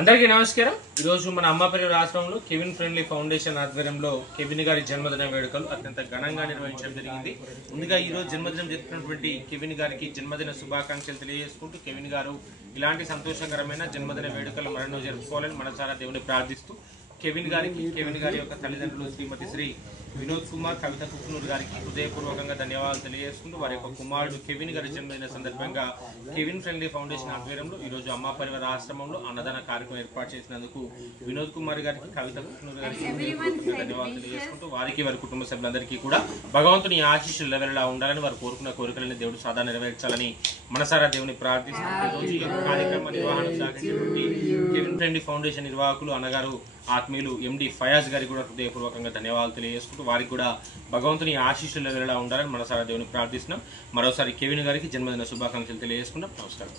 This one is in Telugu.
అందరికీ నమస్కారం। ఈ రోజు మన అమ్మాపల్లి రాష్ట్రంలో కెవిన్ ఫ్రెండ్లీ ఫౌండేషన్ ఆధ్వర్యంలో కెవిన్ గారి జన్మదిన వేడుకలు అత్యంత ఘనంగా నిర్వహించడం జరిగింది। ముందుగా ఈ రోజు జన్మదినం జరుపుకున్నటువంటి కెవిన్ గారికి జన్మదిన శుభాకాంక్షలు తెలియజేసుకుంటూ కెవిన్ గారు ఇలాంటి సంతోషకరమైన జన్మదిన వేడుకలు మరెన్నో జరుపుకోవాలని మనసారా దేవుని ప్రార్థిస్తూ కెవిన్ గారి యొక్క తల్లిదండ్రులు శ్రీమతి శ్రీ వినోద్ కుమార్ కవిత కుక్నూర్ గారికి హృదయపూర్వకంగా ధన్యవాదాలు తెలియజేసుకుంటూ వారి యొక్క కుమారుడు కెవిన్ గారి జన్మదిన సందర్భంగా కెవిన్ ఫ్రెండ్లీ ఫౌండేషన్ ఆధ్వర్యంలో ఈ రోజు అమ్మా పరివార ఆశ్రమంలో అన్నదాన కార్యక్రమం ఏర్పాటు చేసినందుకు వినోద్ కుమార్ గారికి కవిత కుక్నూర్ గారికి ధన్యవాదాలు తెలియజేసుకుంటూ వారి కుటుంబ సభ్యులందరికీ కూడా భగవంతుని ఆశీస్సులు లెవెల్లా ఉండాలని వారు కోరుకున్న కోరికలని దేవుడు సదా నెరవేర్చాలని మనసారా దేవుని ప్రార్థిస్తూ ఈ రోజు ఈ కార్యక్రమ నిర్వహణ సాగించినటువంటి కెవిన్ ఫ్రెండ్లీ ఫౌండేషన్ నిర్వాహకులు అన్నగారు ఆత్మీయులు ఎండి ఫయాజ్ గారికి కూడా హృదయపూర్వకంగా ధన్యవాదాలు తెలియజేసుకుంటూ వారికి కూడా భగవంతుని ఆశీస్సులు ఎలా ఉండాలని మనసారా దేవుని ప్రార్థిస్తున్నాం। మరోసారి కెవిన్ గారికి జన్మదిన శుభాకాంక్షలు తెలియజేసుకుంటాం। నమస్కారం।